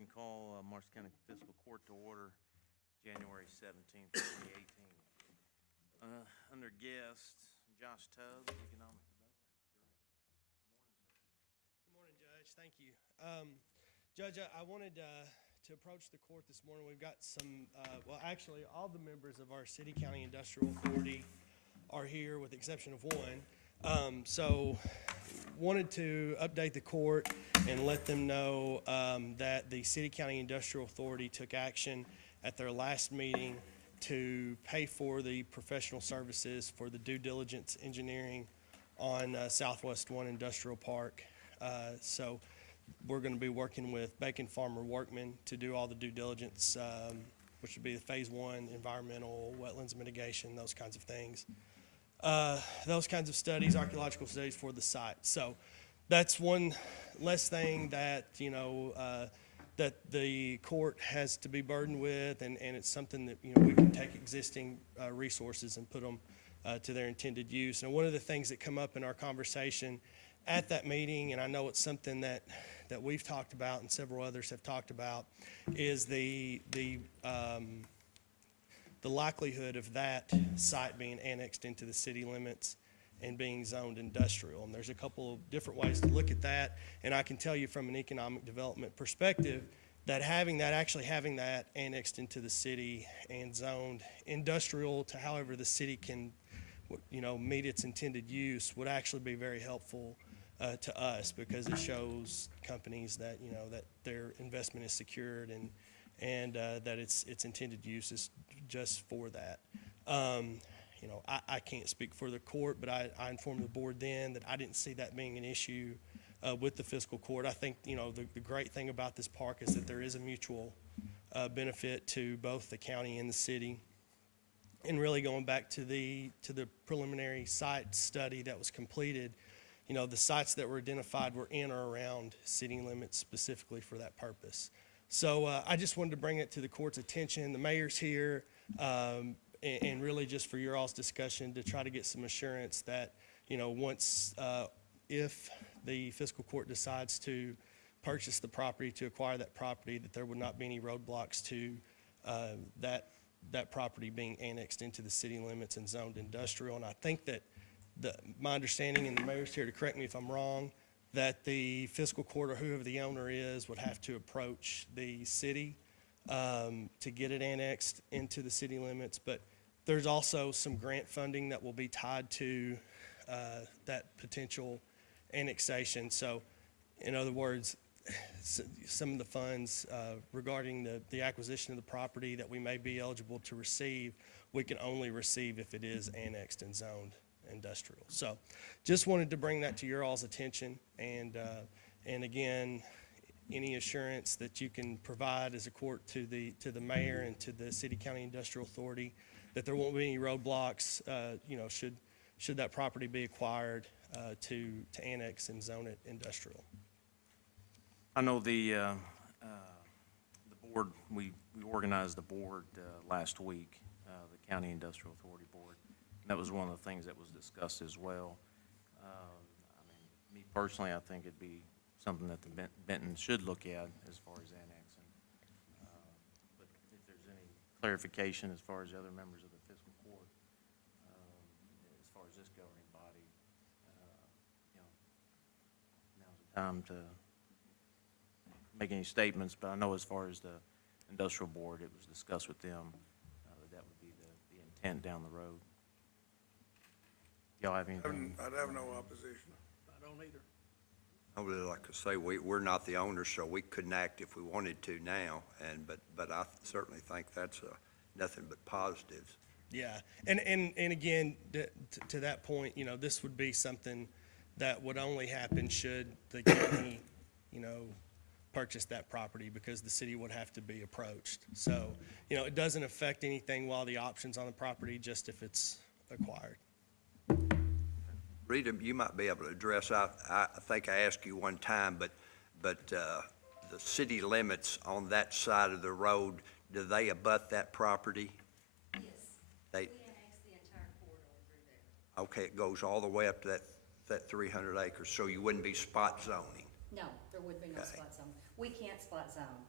and call Marshall County Fiscal Court to order January 17th, 2018. Under guest, Josh Tubbs, Economic Development Director. Good morning, Judge. Thank you. Judge, I wanted to approach the court this morning. We've got some, well, actually, all the members of our City County Industrial Authority are here with the exception of one. So wanted to update the court and let them know that the City County Industrial Authority took action at their last meeting to pay for the professional services for the due diligence engineering on Southwest 1 Industrial Park. So we're going to be working with Bacon Farmer Workman to do all the due diligence, which would be the Phase 1, environmental, wetlands mitigation, those kinds of things. Those kinds of studies, archaeological studies for the site. So that's one less thing that, that the court has to be burdened with, and it's something that, we can take existing resources and put them to their intended use. And one of the things that come up in our conversation at that meeting, and I know it's something that we've talked about and several others have talked about, is the likelihood of that site being annexed into the city limits and being zoned industrial. And there's a couple of different ways to look at that. And I can tell you from an economic development perspective that actually having that annexed into the city and zoned industrial to however the city can, meet its intended use would actually be very helpful to us, because it shows companies that, that their investment is secured and that its intended use is just for that. I can't speak for the court, but I informed the board then that I didn't see that being an issue with the fiscal court. I think, the great thing about this park is that there is a mutual benefit to both the county and the city. And really going back to the preliminary site study that was completed, the sites that were identified were in or around city limits specifically for that purpose. So I just wanted to bring it to the court's attention. The mayor's here, and really just for your all's discussion to try to get some assurance that, once, if the fiscal court decides to purchase the property, to acquire that property, that there would not be any roadblocks to that property being annexed into the city limits and zoned industrial. And I think that my understanding, and the mayor's here to correct me if I'm wrong, that the fiscal court or whoever the owner is would have to approach the city to get it annexed into the city limits. But there's also some grant funding that will be tied to that potential annexation. So in other words, some of the funds regarding the acquisition of the property that we may be eligible to receive, we can only receive if it is annexed and zoned industrial. So just wanted to bring that to your all's attention, and again, any assurance that you can provide as a court to the mayor and to the City County Industrial Authority that there won't be any roadblocks, should that property be acquired to annex and zone it industrial. I know the board, we organized the board last week, the County Industrial Authority Board. That was one of the things that was discussed as well. Me personally, I think it'd be something that the Benton should look at as far as annexing. But if there's any clarification as far as the other members of the fiscal court, as far as this governing body, now's the time to make any statements. But I know as far as the industrial board, it was discussed with them that would be the intent down the road. Y'all have anything? I'd have no opposition. I don't either. I would like to say we're not the owners, so we couldn't act if we wanted to now. But I certainly think that's nothing but positives. Yeah, and again, to that point, this would be something that would only happen should the county, purchase that property, because the city would have to be approached. So, it doesn't affect anything while the option's on the property, just if it's acquired. Rita, you might be able to address, I think I asked you one time, but the city limits on that side of the road, do they abut that property? Yes. We annexed the entire corridor through there. Okay, it goes all the way up to that 300 acres, so you wouldn't be spot zoning. No, there would be no Okay. spot zone. We can't spot zone.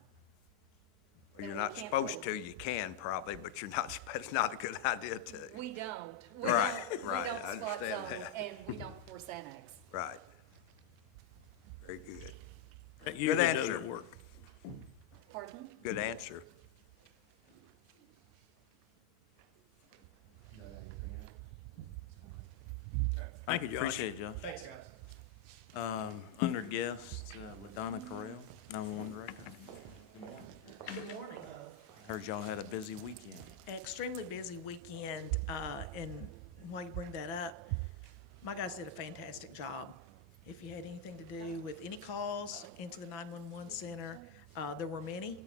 Well, you're No, we not can't supposed force. to, you can probably, but you're not, it's not a good idea to. We don't. Right, We right, don't I spot understand zone, that. and we don't force annex. Right. Very good. That Good usually answer. doesn't work. Pardon? Good answer. Thank you, Josh. Appreciate it, Josh. Thanks, guys. Under guest, LaDonna Correll, 911 Director. Good morning. Heard y'all had a busy weekend. Extremely busy weekend, and while you bring that up, my guys did a fantastic job. If you had anything to do with any calls into the 911 center, there were many,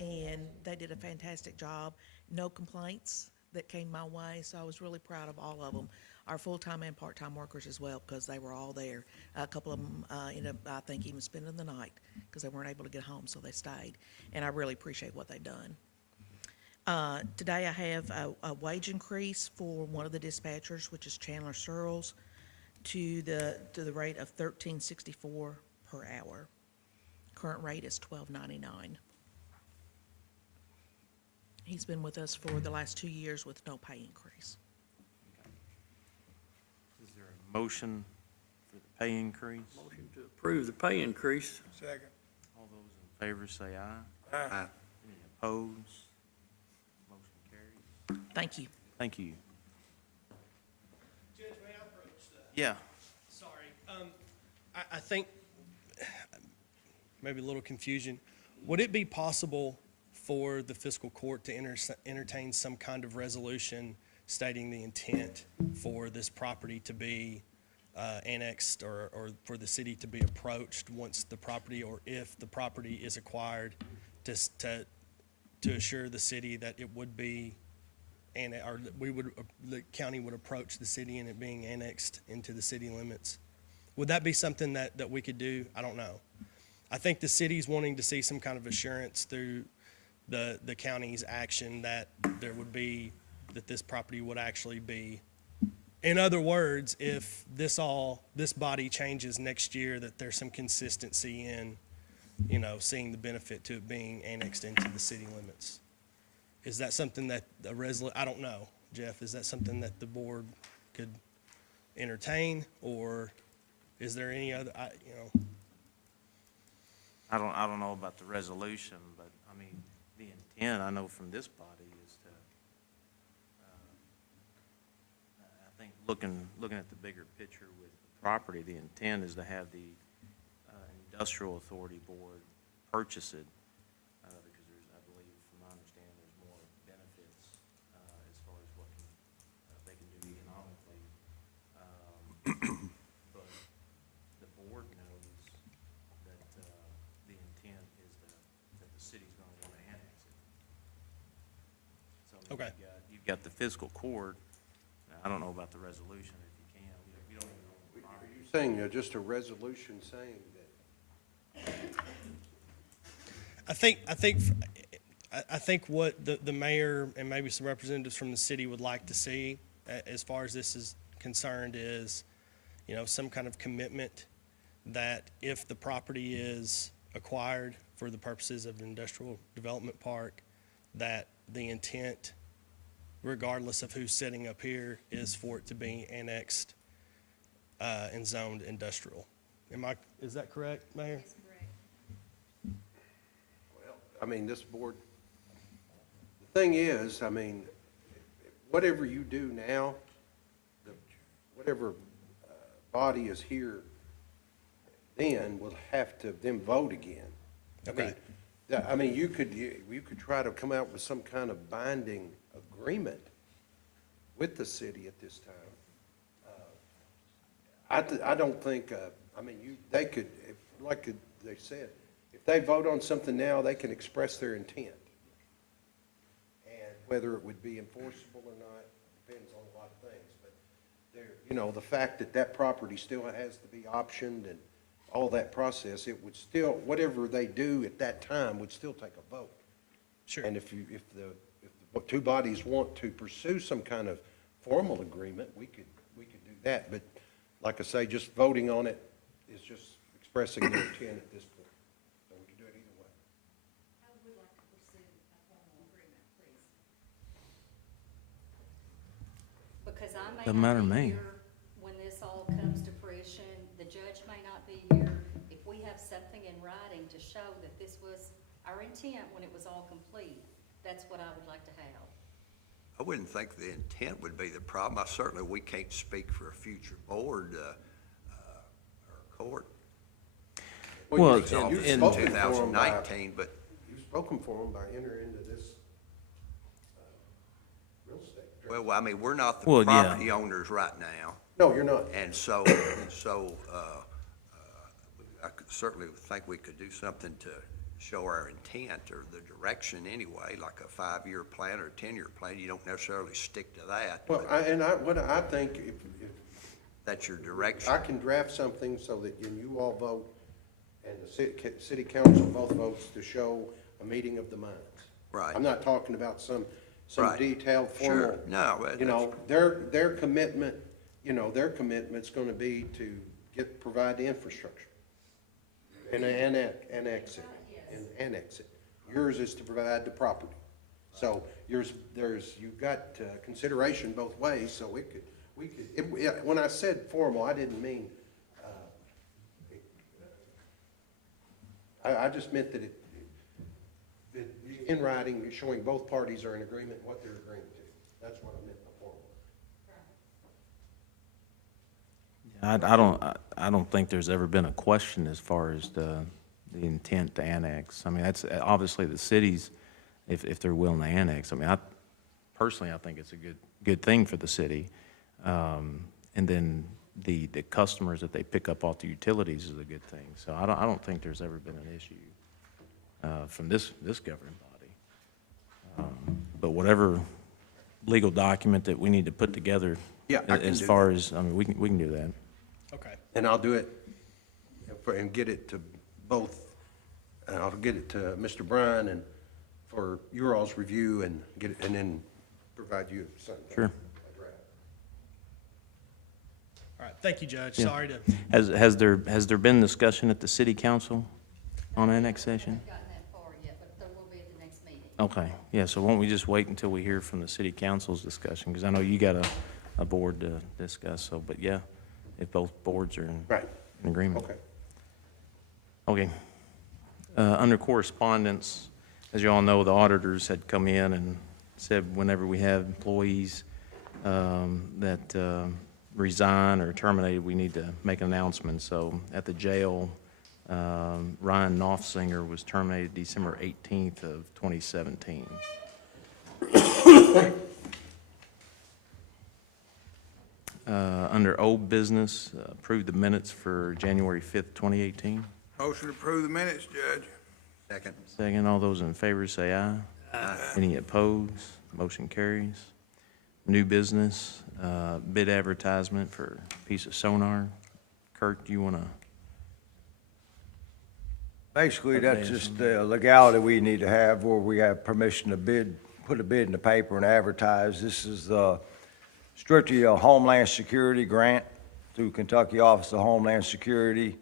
and they did a fantastic job. No complaints that came my way, so I was really proud of all of them. Our full-time and part-time workers as well, because they were all there. A couple of them ended up, I think, even spending the night because they weren't able to get home, so they stayed. And I really appreciate what they've done. Today I have a wage increase for one of the dispatchers, which is Chandler Searles, to the rate of $13.64 per hour. Current rate is $12.99. He's been with us for the last 2 years with no pay increase. Is there a motion for the pay increase? Motion to approve the pay increase. All those in favor say aye. Aye. Any opposed? Motion carries. Thank you. Thank you. Judge, may I approach Yeah. Sorry. I think maybe a little confusion. Would it be possible for the fiscal court to entertain some kind of resolution stating the intent for this property to be annexed or for the city to be approached once the property or if the property is acquired to assure the city that it would be or that the county would approach the city and it being annexed into the city limits? Would that be something that we could do? I don't know. I think the city's wanting to see some kind of assurance through the county's action that there would be, that this property would actually be. In other words, if this body changes next year, that there's some consistency in, seeing the benefit to it being annexed into the city limits. Is that something that I don't know, Jeff, is that something that the board could entertain, or is there any other, I don't know about the resolution, but, I mean, the intent, I know from this body is to, I think, looking at the bigger picture with the property, the intent is to have the Industrial Authority Board purchase it, because there's, I believe, from my understanding, there's more benefits as far as what they can do economically. But the board knows that the intent is that the city's going to want to annex it. So I mean, Okay. you've got the fiscal court. I don't know about the resolution if you can. We don't even know the Are property. you saying just a resolution saying that? I think what the mayor and maybe some representatives from the city would like to see, as far as this is concerned, is, some kind of commitment that if the property is acquired for the purposes of an industrial development park, that the intent, regardless of who's sitting up here, is for it to be annexed and zoned industrial. Is that correct, Mayor? That's correct. Well, I mean, this board, the thing is, I mean, whatever you do now, whatever body is here then will have to then vote again. Okay. I mean, you could try to come out with some kind of binding agreement with the city at this time. I don't think, I mean, they could, like they said, if they vote on something now, they can express their intent. And whether it would be enforceable or not, depends on a lot of things. But the fact that that property still has to be optioned and all that process, it would still, whatever they do at that time would still take a vote. Sure. And if the two bodies want to pursue some kind of formal agreement, we could do that. But like I say, just voting on it is just expressing their intent at this point. So we can do it either way. I would like to pursue Because I may Doesn't matter to not be me. here when this all comes to fruition, the judge may not be here. If we have something in writing to show that this was our intent when it was all complete, that's what I would like to have. I wouldn't think the intent would be the problem. Certainly, we can't speak for a future board, or court. Well, It's all and- in spoken for 'em 2019, but You've spoken for them by entering into this real estate. well, I mean, we're not the Well, yeah. property owners right now, No, you're not. and so, I could certainly think we could do something to show our intent or the direction anyway, like a 5-year plan or a 10-year plan. You don't necessarily stick to that, Well, but what I think, if that's your direction. I can draft something so that when you all vote, and the city council both votes to show a meeting of the minds. Right. I'm not talking about some Right. detailed Sure. formal. No, but You know, their commitment, their commitment's gonna be to provide the infrastructure. And annex it. Yours is to provide the property. So you've got consideration both ways, so when I said formal, I didn't mean, I just meant that in writing, showing both parties are in agreement what they're agreeing to. That's what I meant by formal. I don't think there's ever been a question as far as the intent to annex. I mean, that's obviously the cities, if they're willing to annex. I mean, personally, I think it's a good thing for the city. And then the customers that they pick up off the utilities is a good thing. So I don't think there's ever been an issue from this governing body. But whatever legal document that we need to put together, Yeah, I can as do far as, I mean, we can do that. Okay. And I'll do it and get it to both, I'll get it to Mr. Bryan and for your all's review and get it, and then provide you something. Sure. All right, thank you, Judge. Yeah. Sorry to, Has there been discussion at the city council on annexation? Haven't gotten that far yet, but there will be at the next meeting. Okay, yeah, so why don't we just wait until we hear from the city council's discussion, because I know you got a board to discuss, so, but yeah, if both boards are in Right, agreement. okay. Okay. Under correspondence, as you all know, the auditors had come in and said whenever we have employees that resign or terminated, we need to make an announcement. So at the jail, Ryan Knopfsinger was terminated December 18th of 2017. Under old business, approve the minutes for January 5th, 2018. Motion to approve the minutes, Judge. Second. Second, all those in favor say aye. Any opposed? Motion carries. New business, bid advertisement for a piece of sonar. Kurt, do you want to? Basically, Okay, that's just the legality we need to have where we have permission to bid, put a bid in the paper and advertise. This is strictly a Homeland Security grant through Kentucky Office of Homeland Security.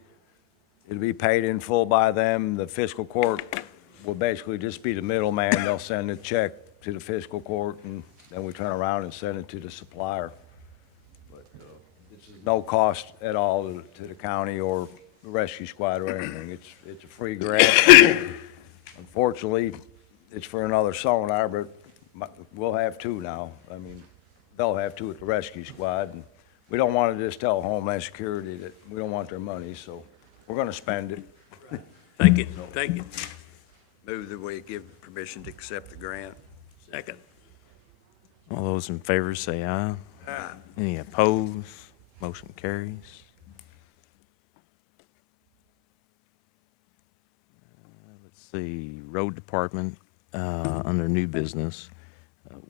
It'll be paid in full by them. The fiscal court will basically just be the middleman. They'll send a check to the fiscal court, and then we turn around and send it to the supplier. But this is no cost at all to the county or the rescue squad or anything. It's a free grant. Unfortunately, it's for another sonar, but we'll have two now. I mean, they'll have two at the rescue squad, and we don't want to just tell Homeland Security that we don't want their money, so we're gonna spend it. Take it, take it. Move that we give permission to accept the grant. Second. All those in favor say aye. Any opposed? Motion carries. Let's see, road department, under new business.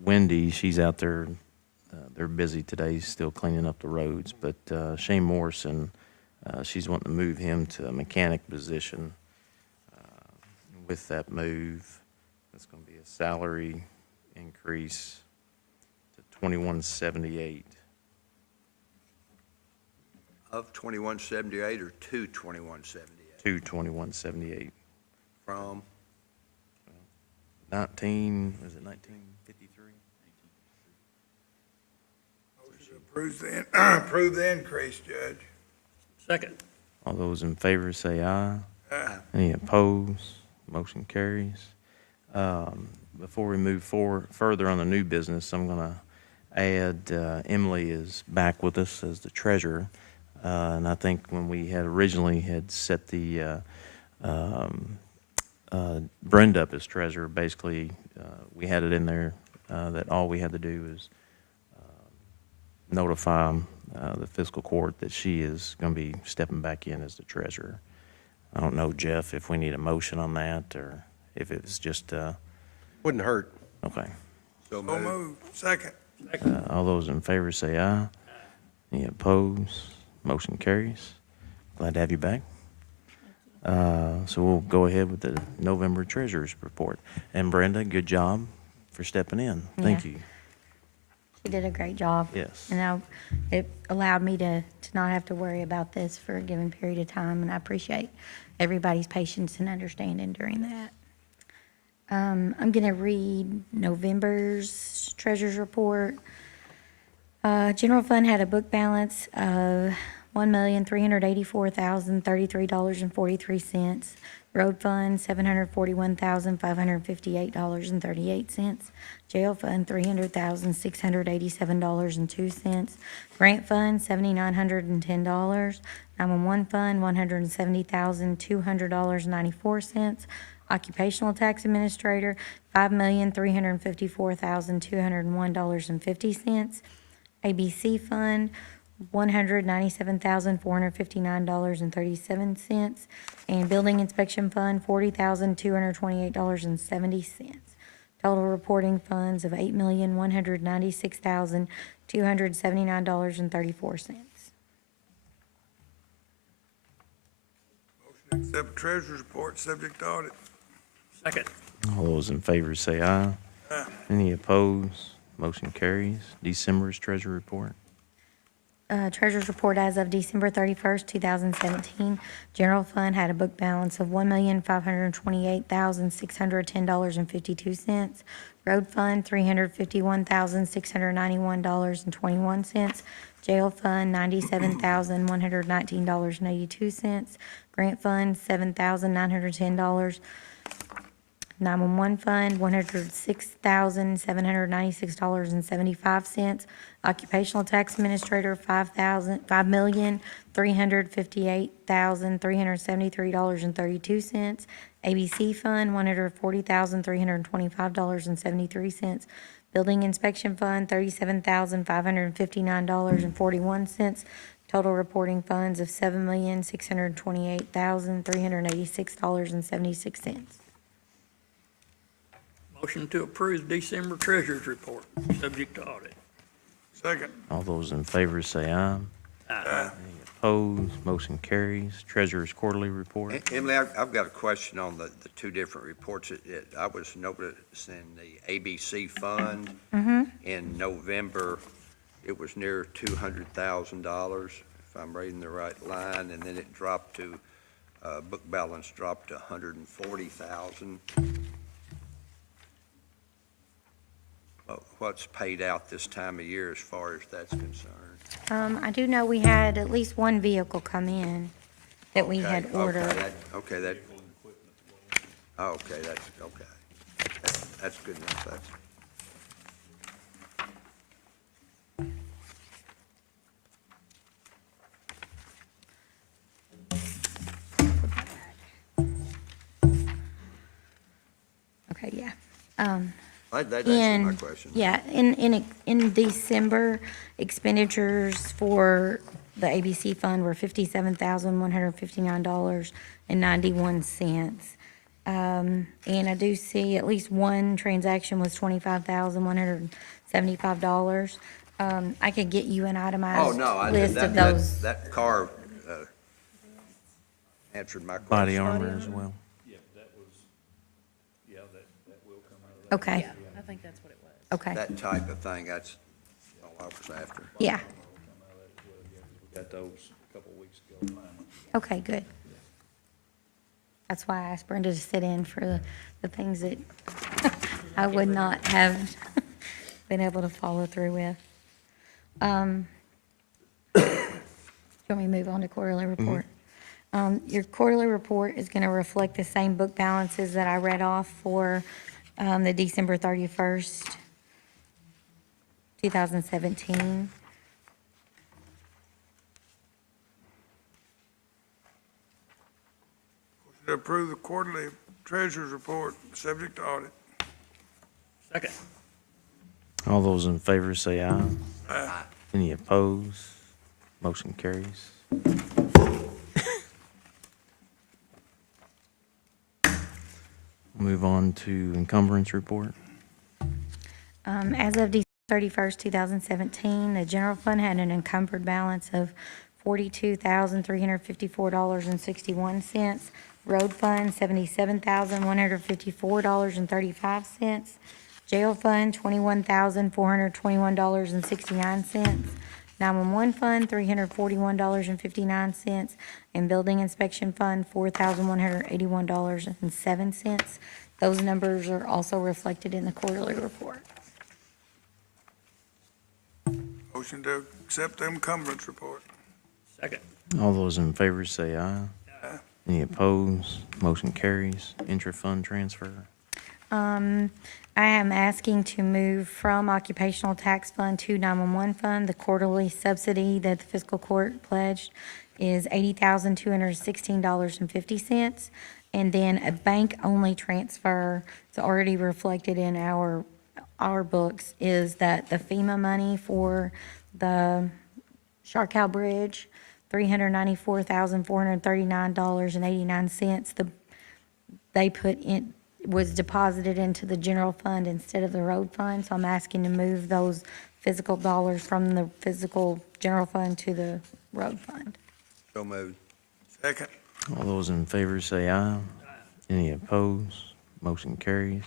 Wendy, she's out there, they're busy today, still cleaning up the roads, but Shane Morrison, she's wanting to move him to a mechanic position. With that move, that's gonna be a salary increase to $21.78. Of 2178 or to 2178? To $21.78. From? 1953? Approve the increase, Judge. Second. All those in favor say aye. Aye. Any opposed? Motion carries. Before we move further on the new business, I'm gonna add, Emily is back with us as the treasurer. And I think when we had originally had set the, Brenda up as treasurer, basically, we had it in there, that all we had to do is, notify, the fiscal court that she is gonna be stepping back in as the treasurer. I don't know, Jeff, if we need a motion on that, or if it's just, Wouldn't hurt. okay. So moved. Second. All those in favor say aye. Any opposed? Motion carries. Glad to have you back. So we'll go ahead with the November treasurer's report. And Brenda, good job for stepping in. Thank Yeah. you. She did a great job. Yes. And it allowed me to not have to worry about this for a given period of time, and I appreciate everybody's patience and understanding during that. I'm gonna read November's treasurer's report. General fund had a book balance of $1,384,033.43. Road fund, $741,558.38. Jail fund, $300,687.02. Grant fund, $7,910. 911 fund, $170,200.94. Occupational tax administrator, $5,354,201.50. ABC fund, $197,459.37. And building inspection fund, $40,228.70. Total reporting funds of $8,196,279.34. Accept treasurer's report, subject to audit. Second. All those in favor say aye. Aye. Any opposed? Motion carries. December's treasurer report. Treasurer's report as of December 31st, 2017. General fund had a book balance of $1,528,610.52. Road fund, $351,691.21. Jail fund, $97,119.82. Grant fund, $7,910. 911 fund, $106,796.75. Occupational tax administrator, $5,558,373.32. ABC fund, $140,325.73. Building inspection fund, $37,559.41. Total reporting funds of $7,628,386.76. Motion to approve December treasurer's report, subject to audit. Second. All those in favor say aye. Aye. Any opposed? Motion carries. Treasurer's quarterly report. Emily, I've got a question on the two different reports. I was noticing the ABC fund in November, it was near $200,000, if I'm reading the right line, and then it dropped to, book balance dropped to $140,000. What's paid out this time of year as far as that's concerned? I do know we had at least one vehicle come in that we had Okay, ordered. Okay, that's good enough, that's. Okay, yeah. That answers my question. Yeah, in December, expenditures for the ABC fund were $57,159.91. And I do see at least one transaction was $25,175. I could get you an Oh, itemized no, list of those. that car, answered my question. Body armor as well. Okay, I think that's what it was. okay, That type of thing, that's all I was after. yeah, Got those a couple weeks ago. okay, good. That's why I asked Brenda to sit in for the things that I would not have been able to follow through with. Can we move on to quarterly report? Your quarterly report is going to reflect the same book balances that I read off for the December 31st, 2017. Motion to approve the quarterly treasurer's report, subject to audit. Second. All those in favor say aye. Aye. Any opposed? Motion carries. Move on to encumbrance report. As of December 31st, 2017, the general fund had an encumbered balance of $42,354.61. Road fund, $77,154.35. Jail fund, $21,421.69. 911 fund, $341.59. And building inspection fund, $4,181.07. Those numbers are also reflected in the quarterly report. Motion to accept the encumbrance report. Second. All those in favor say aye. Aye. Any opposed? Motion carries. Intra-fund transfer. I am asking to move from occupational tax fund to 911 fund. The quarterly subsidy that the fiscal court pledged is $80,216.50. And then a bank-only transfer, it's already reflected in our books, is that the FEMA money for the Sharkow Bridge, $394,439.89. They put in, was deposited into the general fund instead of the road fund, so I'm asking to move those physical dollars from the physical general fund to the road fund. So moved. Second. All those in favor say aye. Any opposed? Motion carries.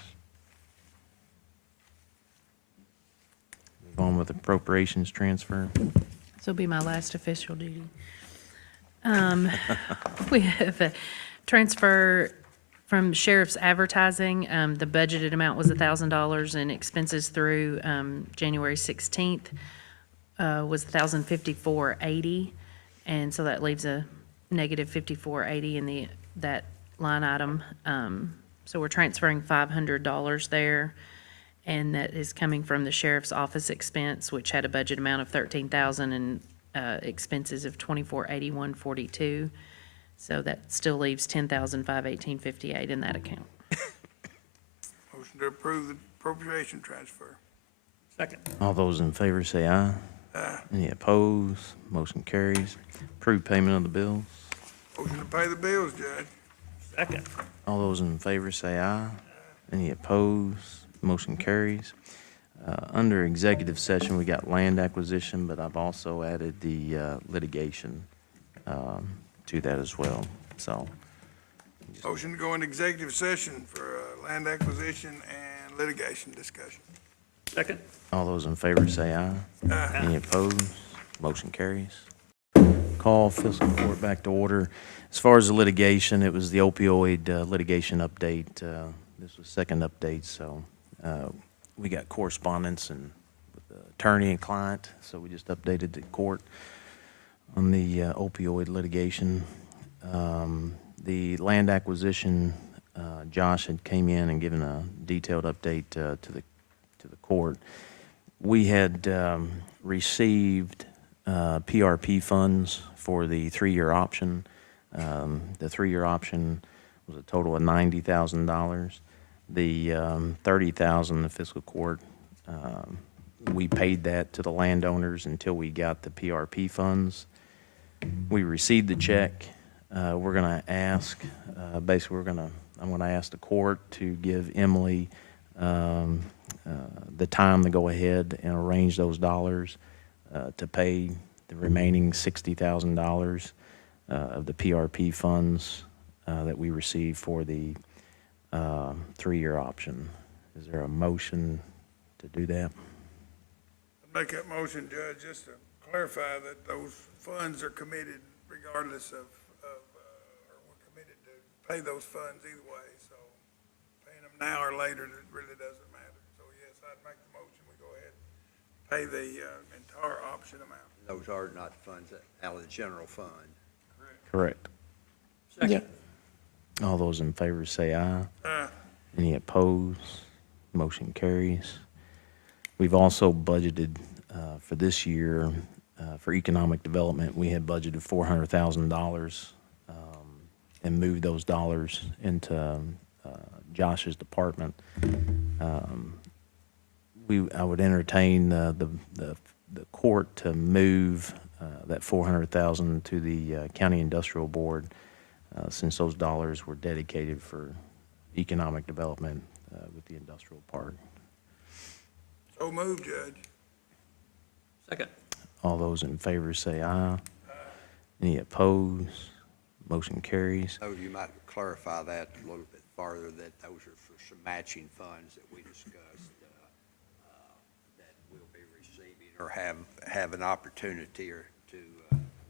Move on with appropriations transfer. This will be my last official duty. We have a transfer from sheriff's advertising. The budgeted amount was $1,000, and expenses through January 16th was $1,054.80, and so that leaves a negative $54.80 in that line item. So we're transferring $500 there, and that is coming from the sheriff's office expense, which had a budget amount of $13,000 and expenses of $2481.42. So that still leaves $10,518.58 in that account. Motion to approve the appropriation transfer. Second. All those in favor say aye. Aye. Any opposed? Motion carries. Approve payment of the bills. Motion to pay the bills, Judge. Second. All those in favor say aye. Any opposed? Motion carries. Under executive session, we got land acquisition, but I've also added the litigation to that as well. So, Motion to go into executive session for land acquisition and litigation discussion. Second. all those in favor say aye. Any opposed? Motion carries. Call fiscal court back to order. As far as the litigation, it was the opioid litigation update. This was second update, so we got correspondence and with the attorney and client, so we just updated the court on the opioid litigation. The land acquisition, Josh had came in and given a detailed update to the court. We had received PRP funds for the 3-year option. The 3-year option was a total of $90,000. The $30,000 the fiscal court, we paid that to the landowners until we got the PRP funds. We received the check. We're going to ask, basically I'm going to ask the court to give Emily the time to go ahead and arrange those dollars to pay the remaining $60,000 of the PRP funds that we received for the 3-year option. Is there a motion to do that? I'll make that motion, Judge, just to clarify that those funds are committed regardless of or we're committed to pay those funds either way, so paying them now or later, it really doesn't matter. So yes, I'd make the motion, we go ahead and pay the entire option amount. Those are not funds out of the general fund. Correct. Yeah. All those in favor say aye. Any opposed? Motion carries. We've also budgeted for this year, for economic development, we had budgeted $400,000 and moved those dollars into Josh's department. I would entertain the court to move that $400,000 to the County Industrial Board, since those dollars were dedicated for economic development with the industrial park. So moved, Judge. Second. All those in favor say aye. Any opposed? Motion carries. So you might clarify that a little bit farther, that those are for some matching funds that we discussed, that we'll be receiving or have an opportunity or to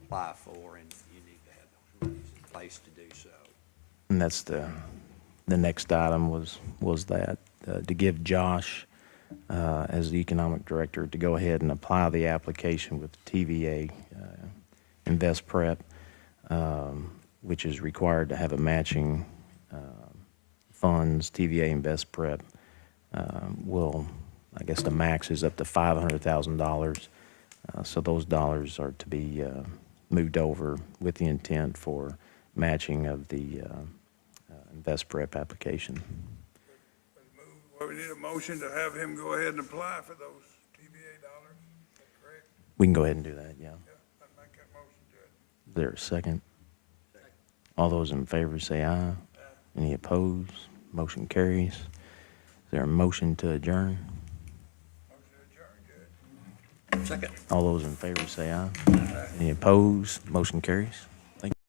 apply for, and you need to have those monies in place to do so. And that's the next item was that, to give Josh, as the economic director, to go ahead and apply the application with TVA, Invest Prep, which is required to have a matching funds. TVA Invest Prep will, I guess the max is up to $500,000. So those dollars are to be moved over with the intent for matching of the Invest Prep application. Well, we need a motion to have him go ahead and apply for those TVA dollars, is that correct? We can go ahead and do that, yeah. Yeah, I'd make that motion, Judge. Is there a second? All those in favor say aye. Any opposed? Motion carries. Is there a motion to adjourn? Motion to adjourn, Judge. Second. All those in favor say aye. Any opposed? Motion carries.